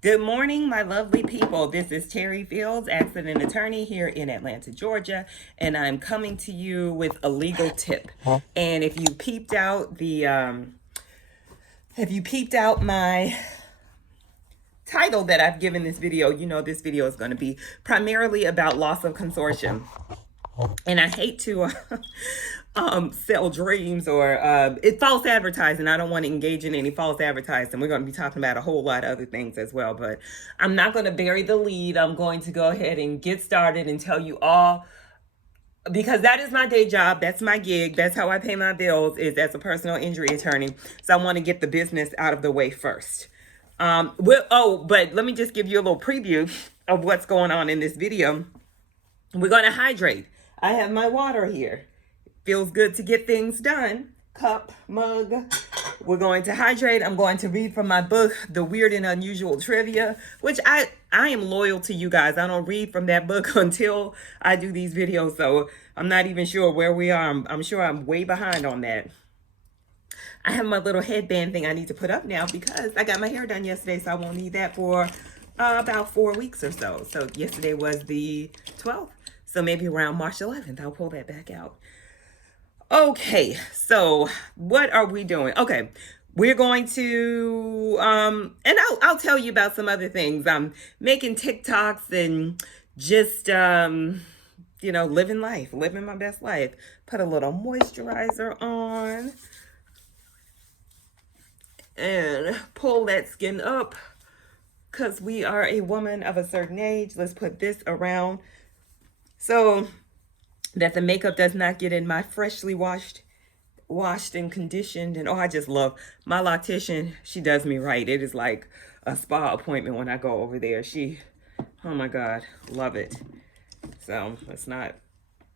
Good morning, my lovely people. This is Terry Fields, accident attorney here in Atlanta, Georgia, and I'm coming to you with a legal tip. And if you peeped out my title that I've given this video, you know this video is going to be primarily about loss of consortium. And I hate to sell dreams or it's false advertising. I don't want to engage in any false advertising. We're going to be talking about a whole lot of other things as well, but I'm not going to bury the lead. I'm going to go ahead and get started and tell you all, because that is my day job. That's my gig. That's how I pay my bills, is as a personal injury attorney. So I want to get the business out of the way first. But let me just give you a little preview of what's going on in this video. We're going to hydrate. I have my water here. Feels good to get things done. Cup, mug. We're going to hydrate. I'm going to read from my book, The Weird and Unusual Trivia, which I am loyal to you guys. I don't read from that book until I do these videos, so I'm not even sure where we are. I'm sure I'm way behind on that. I have my little headband thing I need to put up now because I got my hair done yesterday, so I won't need that for about 4 weeks or so. So yesterday was the 12th. So maybe around March 11th, I'll pull that back out. Okay, so what are we doing? Okay, we're going to, and I'll tell you about some other things. I'm making TikToks and just, living life, living my best life. Put a little moisturizer on and pull that skin up because we are a woman of a certain age. Let's put this around so that the makeup does not get in my freshly washed and conditioned. And I just love my loctician. She does me right. It is like a spa appointment when I go over there. Oh my God, love it. So let's not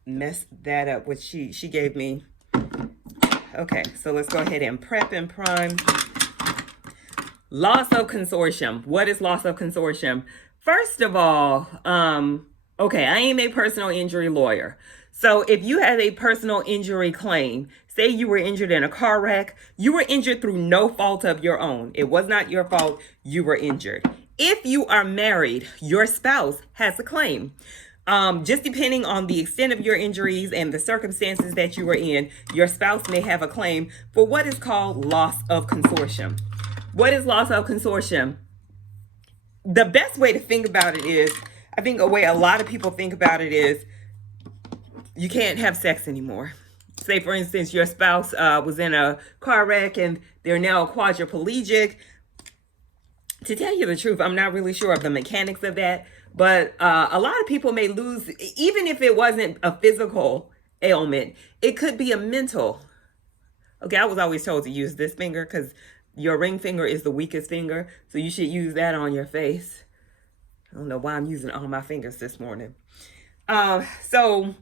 mess that up, which she gave me. Okay, so let's go ahead and prep and prime. Loss of consortium. What is loss of consortium? First of all, okay, I am a personal injury lawyer. So if you have a personal injury claim, say you were injured in a car wreck, you were injured through no fault of your own. It was not your fault. You were injured. If you are married, your spouse has a claim. Just depending on the extent of your injuries and the circumstances that you were in, your spouse may have a claim for what is called loss of consortium. What is loss of consortium? The best way to think about it is, I think a way a lot of people think about it is, you can't have sex anymore. Say, for instance, your spouse was in a car wreck and they're now quadriplegic. To tell you the truth, I'm not really sure of the mechanics of that, but a lot of people may lose, even if it wasn't a physical ailment, it could be a mental. Okay, I was always told to use this finger because your ring finger is the weakest finger, so you should use that on your face. I don't know why I'm using all my fingers this morning. So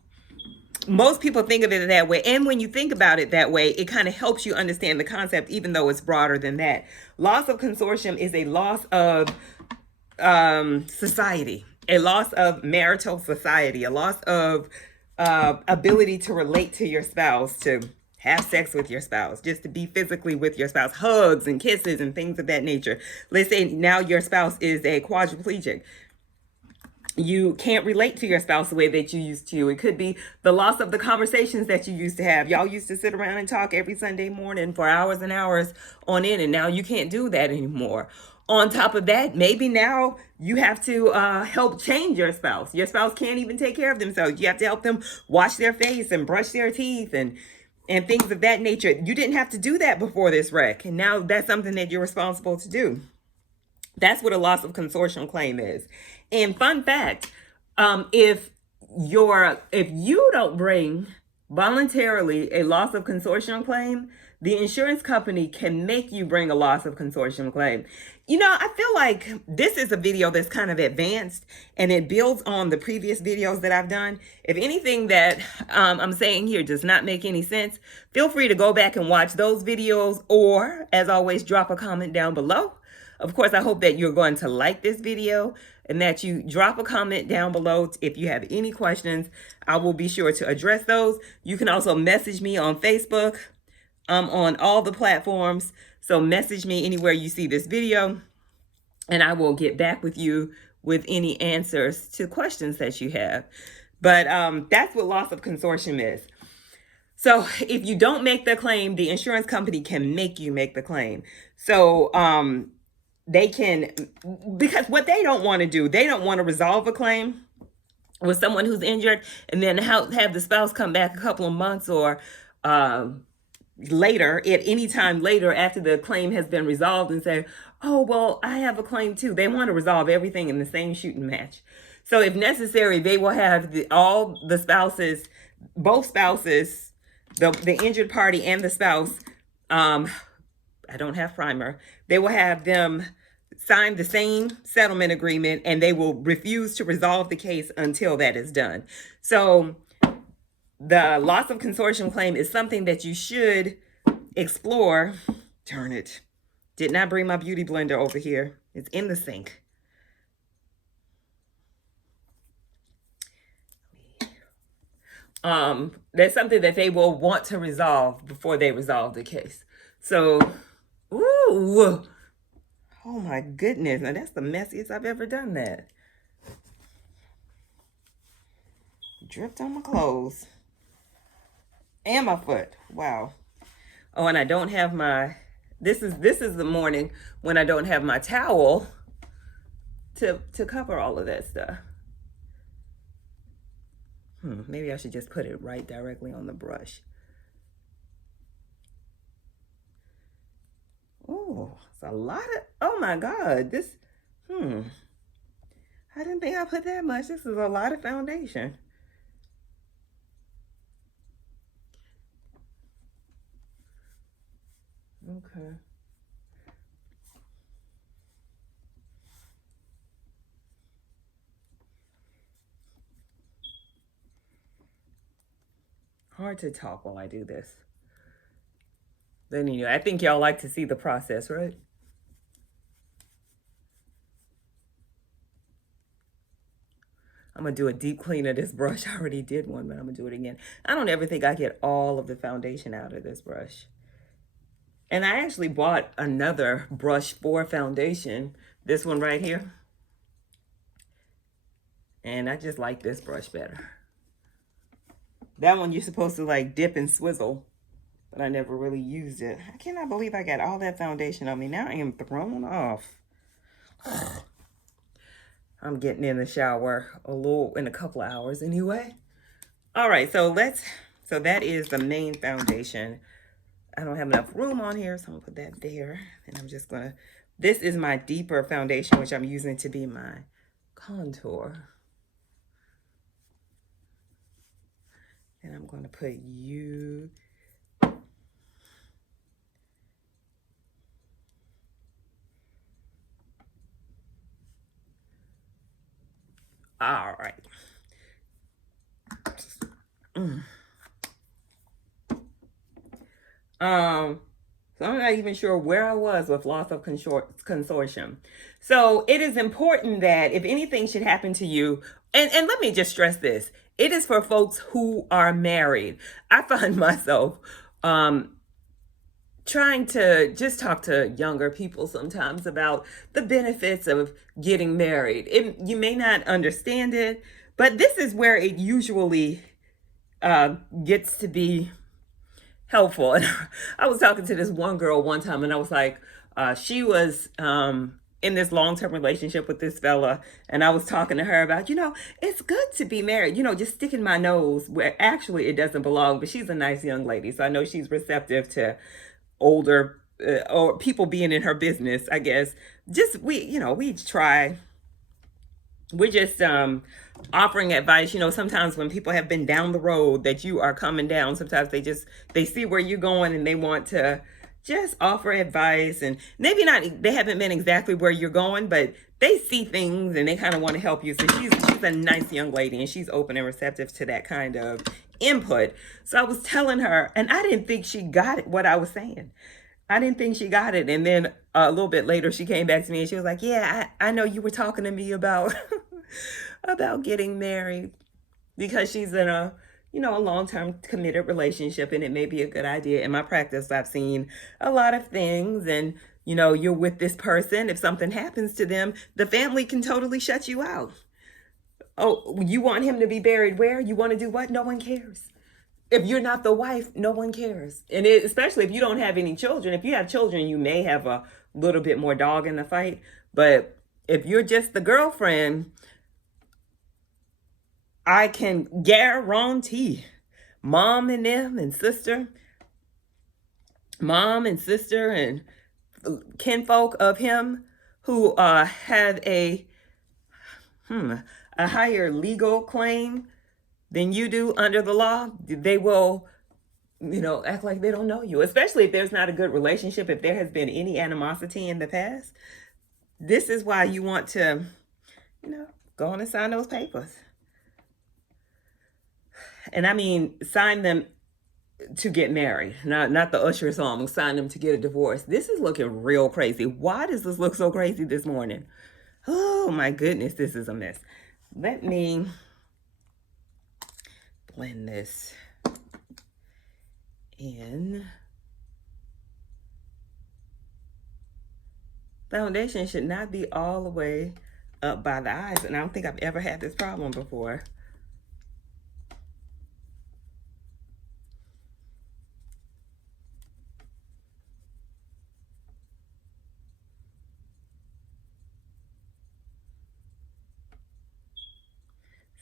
most people think of it that way. And when you think about it that way, it kind of helps you understand the concept, even though it's broader than that. Loss of consortium is a loss of society, a loss of marital society, a loss of ability to relate to your spouse, to have sex with your spouse, just to be physically with your spouse, hugs and kisses and things of that nature. Let's say now your spouse is a quadriplegic. You can't relate to your spouse the way that you used to. It could be the loss of the conversations that you used to have. Y'all used to sit around and talk every Sunday morning for hours and hours on end, and now you can't do that anymore. On top of that, maybe now you have to help change your spouse. Your spouse can't even take care of themselves. You have to help them wash their face and brush their teeth and things of that nature. You didn't have to do that before this wreck, and now that's something that you're responsible to do. That's what a loss of consortium claim is. And fun fact, if you don't bring voluntarily a loss of consortium claim, the insurance company can make you bring a loss of consortium claim. You know, I feel like this is a video that's kind of advanced and it builds on the previous videos that I've done. If anything that I'm saying here does not make any sense, feel free to go back and watch those videos, or as always, drop a comment down below. Of course, I hope that you're going to like this video and that you drop a comment down below. If you have any questions, I will be sure to address those. You can also message me on Facebook, on all the platforms. So message me anywhere you see this video. and I will get back with you with any answers to questions that you have. But that's what loss of consortium is. So if you don't make the claim, the insurance company can make you make the claim. So they can, because what they don't want to do, they don't want to resolve a claim with someone who's injured and then have the spouse come back a couple of months or later, at any time later after the claim has been resolved, and say, oh, well, I have a claim too. They want to resolve everything in the same shooting match. So if necessary, they will have all the spouses, both spouses, the injured party and the spouse, I don't have primer, they will have them sign the same settlement agreement, and they will refuse to resolve the case until that is done. So the loss of consortium claim is something that you should explore. Darn it. Did not bring my beauty blender over here. It's in the sink. That's something that they will want to resolve before they resolve the case. So, ooh, oh my goodness. Now that's the messiest I've ever done that. Dripped on my clothes. And my foot. Wow. Oh, and I don't have my, this is the morning when I don't have my towel to cover all of that stuff. Maybe I should just put it right directly on the brush. Oh, it's a lot of, oh my God, this, I didn't think I put that much. This is a lot of foundation. Okay. Hard to talk while I do this. Then, I think y'all like to see the process, right? I'm going to do a deep clean of this brush. I already did one, but I'm going to do it again. I don't ever think I get all of the foundation out of this brush. And I actually bought another brush for foundation, this one right here. And I just like this brush better. That one you're supposed to like dip and swizzle, but I never really used it. I cannot believe I got all that foundation on me. Now I am thrown off. I'm getting in the shower in a couple of hours anyway. All right, so that is the main foundation. I don't have enough room on here, so I'm gonna put that there. And I'm just gonna, this is my deeper foundation, which I'm using to be my contour. And I'm gonna put you. All right. So I'm not even sure where I was with loss of consortium. So it is important that if anything should happen to you, and let me just stress this, it is for folks who are married. I find myself trying to just talk to younger people sometimes about the benefits of getting married. You may not understand it, but this is where it usually gets to be helpful. And I was talking to this one girl one time, and I was like, she was in this long-term relationship with this fella, and I was talking to her about, it's good to be married, just sticking my nose where actually it doesn't belong. But she's a nice young lady, so I know she's receptive to older or people being in her business, I guess. Just we try. We're just offering advice. Sometimes when people have been down the road that you are coming down, sometimes they see where you're going and they want to just offer advice. And maybe they haven't been exactly where you're going, but they see things and they kind of want to help you. So she's a nice young lady, and she's open and receptive to that kind of input. So I was telling her, and I didn't think she got it, what I was saying. I didn't think she got it. And then a little bit later, she came back to me and she was like, yeah, I know you were talking to me about about getting married, because she's in a long-term committed relationship, and it may be a good idea. In my practice, I've seen a lot of things, and you know, you're with this person. If something happens to them, the family can totally shut you out. Oh, you want him to be buried where? You want to do what? No one cares. If you're not the wife, no one cares. And especially if you don't have any children. If you have children, you may have a little bit more dog in the fight. But if you're just the girlfriend, I can guarantee mom and sister and kinfolk of him who have a higher legal claim than you do under the law, they will, you know, act like they don't know you, especially if there's not a good relationship, if there has been any animosity in the past. This is why you want to, you know, go on and sign those papers. And I mean, sign them to get married, not the Usher song, sign them to get a divorce. This is looking real crazy. Why does this look so crazy this morning? Oh my goodness, this is a mess. Let me blend this in. Foundation should not be all the way up by the eyes, and I don't think I've ever had this problem before.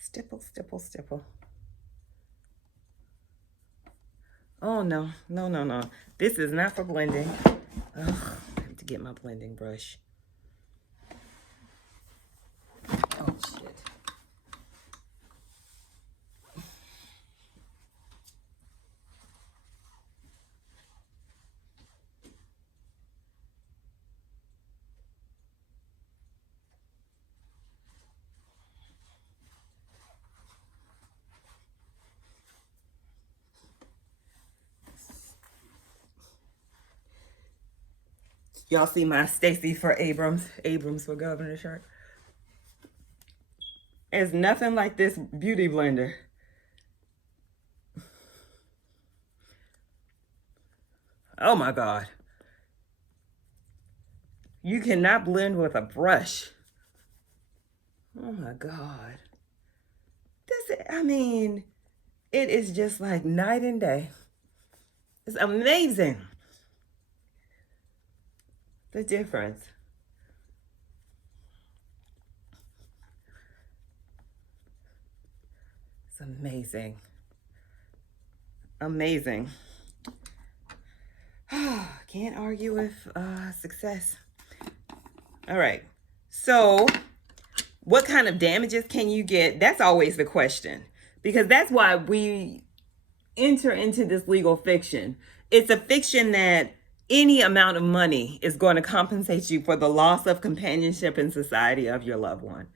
Stipple, stipple, stipple. Oh, no. This is not for blending. Ugh, I have to get my blending brush. Oh, shit. Y'all see my Stacey for Abrams for governor shirt? It's nothing like this beauty blender. Oh my God. You cannot blend with a brush. Oh my God. I mean, it is just like night and day. It's amazing. The difference. It's amazing. Amazing. Can't argue with success. All right. So what kind of damages can you get? That's always the question, because that's why we enter into this legal fiction. It's a fiction that any amount of money is going to compensate you for the loss of companionship and society of your loved one.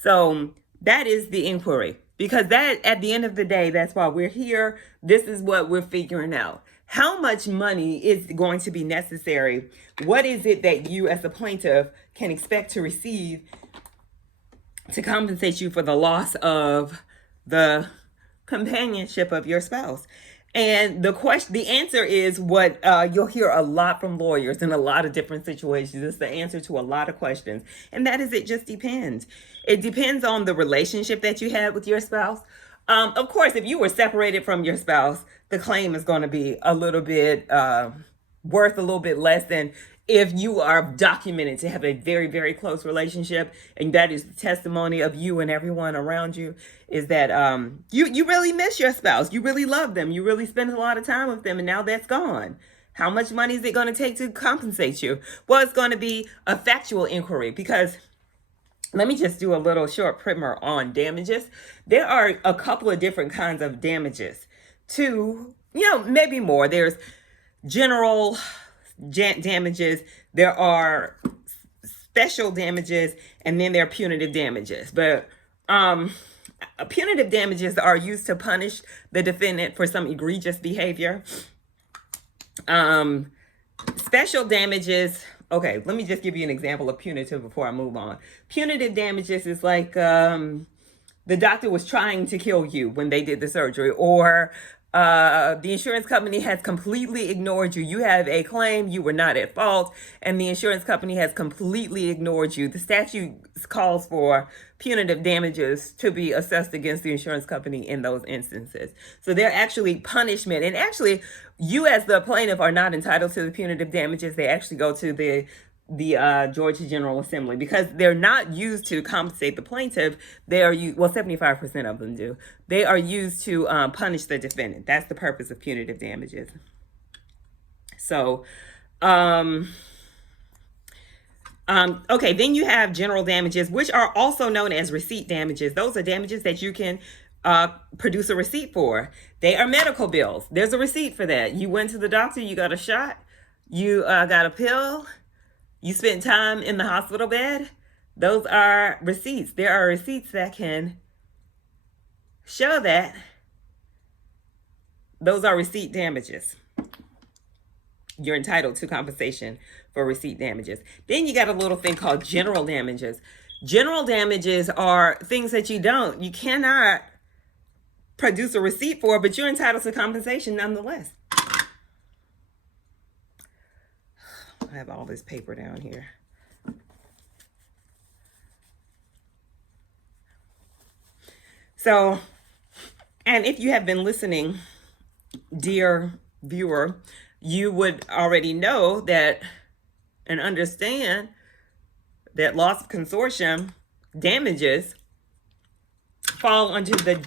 So that is the inquiry, because that, at the end of the day, that's why we're here. This is what we're figuring out. How much money is going to be necessary? What is it that you as a plaintiff can expect to receive to compensate you for the loss of the companionship of your spouse? And the answer is what you'll hear a lot from lawyers in a lot of different situations. It's the answer to a lot of questions. And that is, it just depends. It depends on the relationship that you had with your spouse. Of course, if you were separated from your spouse, the claim is going to be a little bit worth a little bit less than if you are documented to have a very, very close relationship, and that is the testimony of you and everyone around you, is that you really miss your spouse. You really love them. You really spend a lot of time with them, and now that's gone. How much money is it going to take to compensate you? Well, it's going to be a factual inquiry, because let me just do a little short primer on damages. There are a couple of different kinds of damages to, maybe more. There's general damages, there are special damages, and then there are punitive damages. But punitive damages are used to punish the defendant for some egregious behavior. Special damages, okay, let me just give you an example of punitive before I move on. Punitive damages is like the doctor was trying to kill you when they did the surgery, or the insurance company has completely ignored you. You have a claim, you were not at fault, and the insurance company has completely ignored you. The statute calls for punitive damages to be assessed against the insurance company in those instances. So they're actually punishment. And actually, you as the plaintiff are not entitled to the punitive damages. They actually go to the Georgia General Assembly, because they're not used to compensate the plaintiff. They are well, 75% of them do. They are used to punish the defendant. That's the purpose of punitive damages. So, okay, then you have general damages, which are also known as receipt damages. Those are damages that you can produce a receipt for. They are medical bills. There's a receipt for that. You went to the doctor, you got a shot, you got a pill, you spent time in the hospital bed. Those are receipts. There are receipts that can show that. Those are receipt damages. You're entitled to compensation for receipt damages. Then you got a little thing called general damages. General damages are things that you cannot produce a receipt for, but you're entitled to compensation nonetheless. I have all this paper down here. So, and if you have been listening, dear viewer, you would already know that and understand that loss of consortium damages fall under the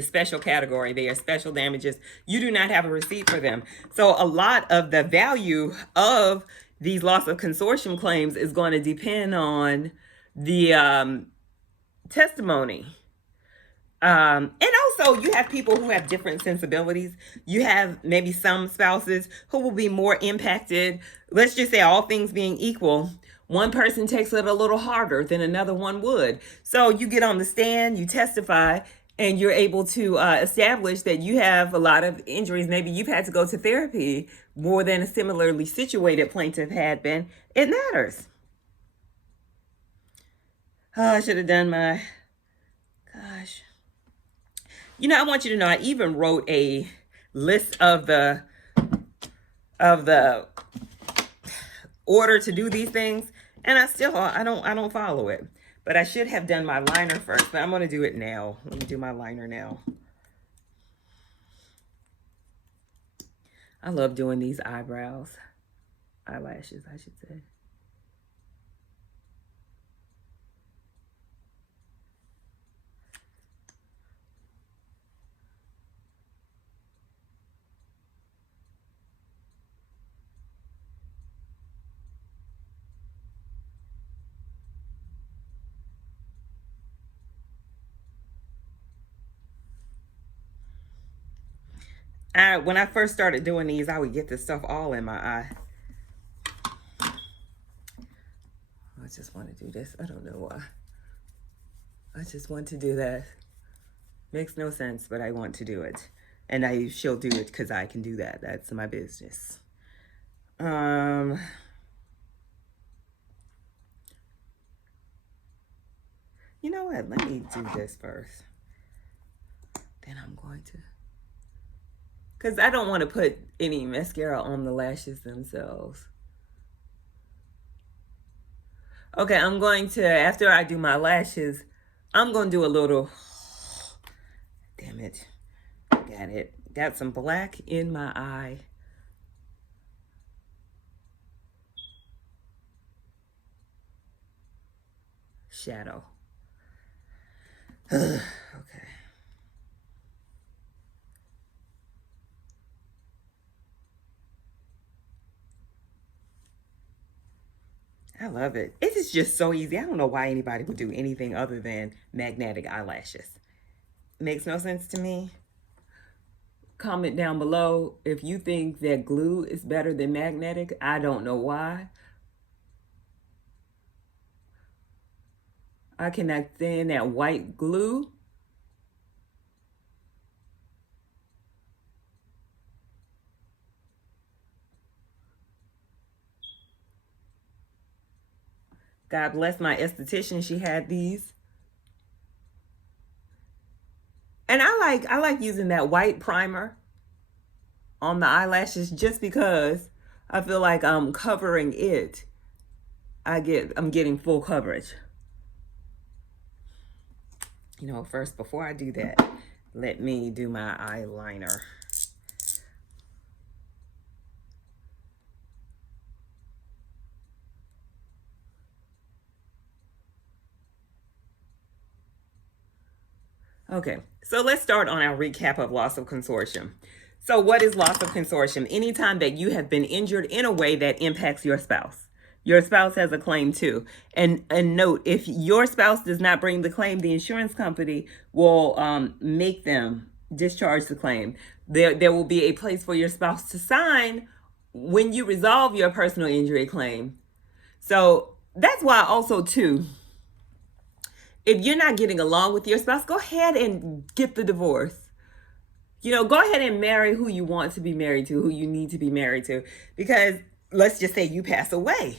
special category. They are special damages. You do not have a receipt for them. So a lot of the value of these loss of consortium claims is going to depend on the testimony. And also you have people who have different sensibilities. You have maybe some spouses who will be more impacted. Let's just say, all things being equal, one person takes it a little harder than another one would. So you get on the stand, you testify, and you're able to establish that you have a lot of injuries. Maybe you've had to go to therapy more than a similarly situated plaintiff had been. It matters. Oh, I should have done my, gosh. I want you to know, I even wrote a list of the order to do these things, and I don't follow it. But I should have done my liner first, but I'm going to do it now. Let me do my liner now. I love doing these eyelashes, I should say. When I first started doing these, I would get this stuff all in my eye. I just want to do this. I don't know why. I just want to do that. Makes no sense, but I want to do it. And she'll do it because I can do that. That's my business. You know what? Let me do this first. Then I'm going to... because I don't want to put any mascara on the lashes themselves. Okay, I'm going to, after I do my lashes, I'm going to do a little... damn it. Got it. Got some black in my eye. Shadow. Okay. I love it. It is just so easy. I don't know why anybody would do anything other than magnetic eyelashes. Makes no sense to me. Comment down below if you think that glue is better than magnetic. I don't know why. I cannot stand that white glue. God bless my esthetician. She had these. And like using that white primer on the eyelashes just because I feel like I'm covering it. I'm getting full coverage. You know, first, before I do that, let me do my eyeliner. Okay, so let's start on our recap of loss of consortium. So what is loss of consortium? Anytime that you have been injured in a way that impacts your spouse. Your spouse has a claim too. And note, if your spouse does not bring the claim, the insurance company will make them discharge the claim. There will be a place for your spouse to sign when you resolve your personal injury claim. So that's why also too, if you're not getting along with your spouse, go ahead and get the divorce. You know, go ahead and marry who you want to be married to, who you need to be married to. Because let's just say you pass away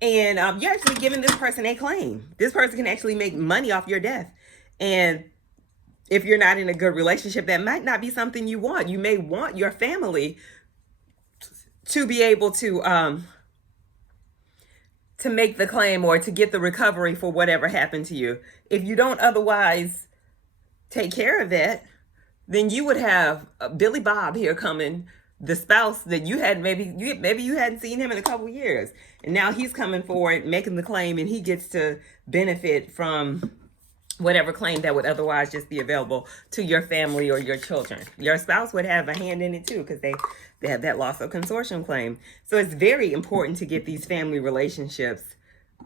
and you're actually giving this person a claim. This person can actually make money off your death. And if you're not in a good relationship, that might not be something you want. You may want your family to be able to make the claim or to get the recovery for whatever happened to you. If you don't otherwise take care of that, then you would have Billy Bob here coming, the spouse that you had, maybe you hadn't seen him in a couple years, and now he's coming forward making the claim, and he gets to benefit from whatever claim that would otherwise just be available to your family or your children. Your spouse would have a hand in it too, because they have that loss of consortium claim. So it's very important to get these family relationships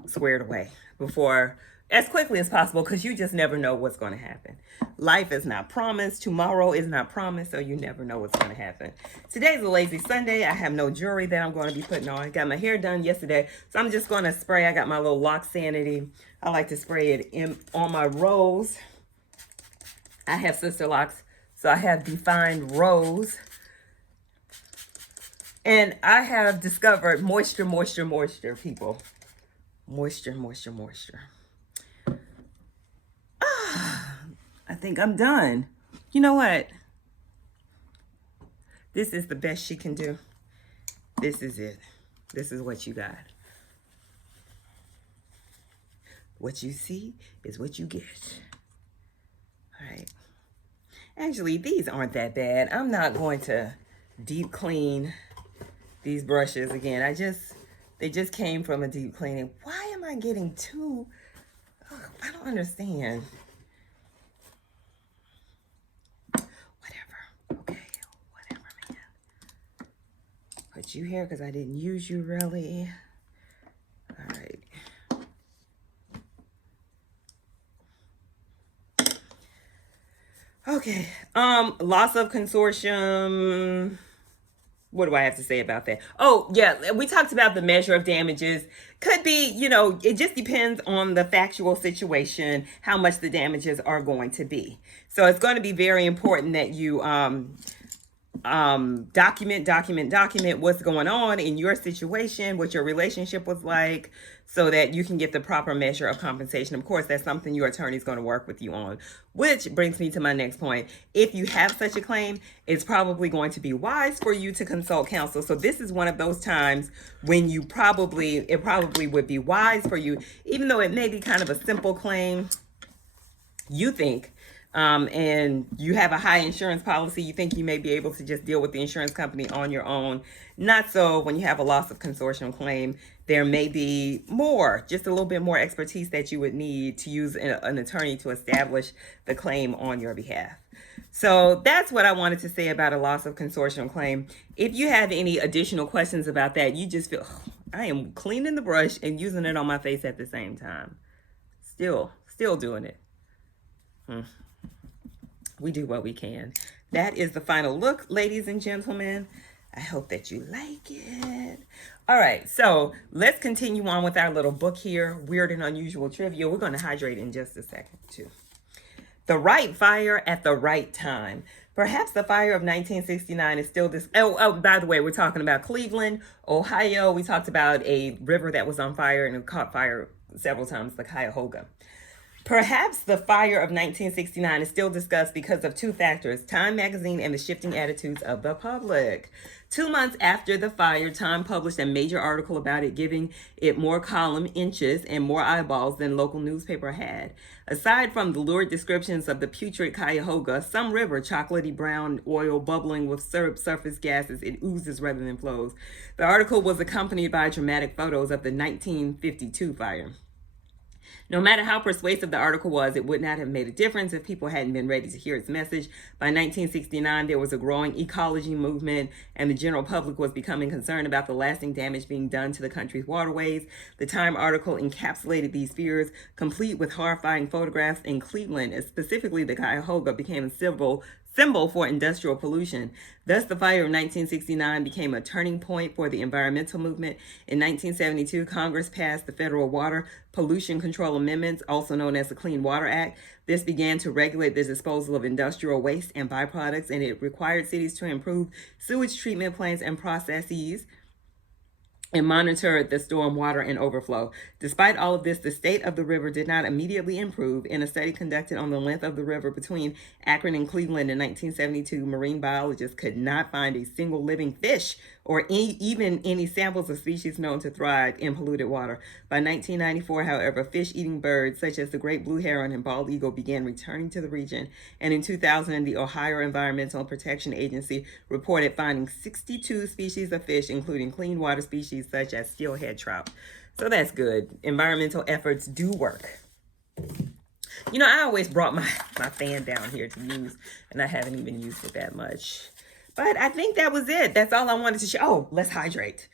squared away before, as quickly as possible, because you just never know what's going to happen. Life is not promised. Tomorrow is not promised, so you never know what's going to happen. Today's a lazy Sunday. I have no jewelry that I'm going to be putting on. I got my hair done yesterday, so I'm just going to spray. I got my little Lock Sanity. I like to spray it on my rose. I have sister locks, so I have defined rose. And I have discovered moisture, people. Moisture. I think I'm done. You know what? This is the best she can do. This is it. This is what you got. What you see is what you get. All right. Actually, these aren't that bad. I'm not going to deep clean these brushes again. They just came from a deep cleaning. Why am I getting two? I don't understand. Whatever, man. Put you here because I didn't use you really. All right. Okay. Loss of consortium. What do I have to say about that? Oh, yeah, we talked about the measure of damages. Could be, you know, it just depends on the factual situation, how much the damages are going to be. So it's going to be very important that you document what's going on in your situation, what your relationship was like, so that you can get the proper measure of compensation. Of course, that's something your attorney is going to work with you on, which brings me to my next point. If you have such a claim, it's probably going to be wise for you to consult counsel. So this is one of those times when it probably would be wise for you, even though it may be kind of a simple claim, you think, and you have a high insurance policy, you think you may be able to just deal with the insurance company on your own. Not so when you have a loss of consortium claim. There may be just a little bit more expertise that you would need to use an attorney to establish the claim on your behalf. So that's what I wanted to say about a loss of consortium claim. If you have any additional questions about that, you just feel, I am cleaning the brush and using it on my face at the same time. Still doing it. We do what we can. That is the final look, ladies and gentlemen. I hope that you like it. All right, so let's continue on with our little book here, Weird and Unusual Trivia. We're going to hydrate in just a second, too. The right fire at the right time. Perhaps the fire of 1969 is still this. Oh, by the way, we're talking about Cleveland, Ohio. We talked about a river that was on fire and it caught fire several times, the Cuyahoga. Perhaps the fire of 1969 is still discussed because of two factors: Time magazine and the shifting attitudes of the public. 2 months after the fire, Time published a major article about it, giving it more column inches and more eyeballs than local newspaper had. Aside from the lurid descriptions of the putrid Cuyahoga, some river, chocolatey brown oil bubbling with surface gases, it oozes rather than flows. The article was accompanied by dramatic photos of the 1952 fire. No matter how persuasive the article was, it would not have made a difference if people hadn't been ready to hear its message. By 1969, there was a growing ecology movement, and the general public was becoming concerned about the lasting damage being done to the country's waterways. The Time article encapsulated these fears, complete with horrifying photographs in Cleveland, and specifically the Cuyahoga became a symbol for industrial pollution. Thus, the fire of 1969 became a turning point for the environmental movement. In 1972, Congress passed the Federal Water Pollution Control Amendments, also known as the Clean Water Act. This began to regulate the disposal of industrial waste and byproducts, and it required cities to improve sewage treatment plants and processes and monitor the storm water and overflow. Despite all of this, the state of the river did not immediately improve. In a study conducted on the length of the river between Akron and Cleveland in 1972, marine biologists could not find a single living fish or even any samples of species known to thrive in polluted water. By 1994, however, fish-eating birds such as the great blue heron and bald eagle began returning to the region. And in 2000, the Ohio Environmental Protection Agency reported finding 62 species of fish, including clean water species such as steelhead trout. So that's good. Environmental efforts do work. You know, I always brought my fan down here to use, and I haven't even used it that much. But I think that was it. That's all I wanted to show. Oh, let's hydrate.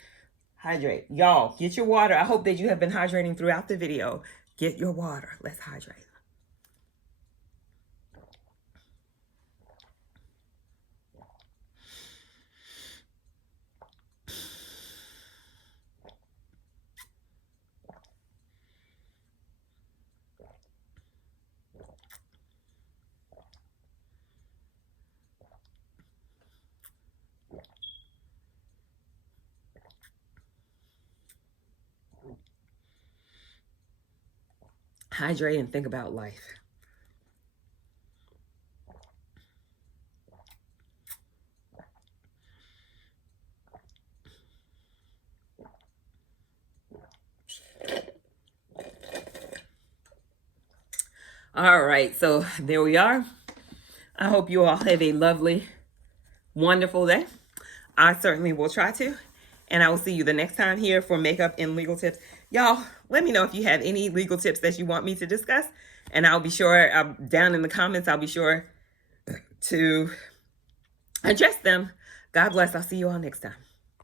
Hydrate. Y'all, get your water. I hope that you have been hydrating throughout the video. Get your water. Let's hydrate. Hydrate and think about life. All right, so there we are. I hope you all have a lovely, wonderful day. I certainly will try to. And I will see you the next time here for makeup and legal tips. Y'all, let me know if you have any legal tips that you want me to discuss. And I'll be sure, down in the comments, I'll be sure to address them. God bless. I'll see you all next time.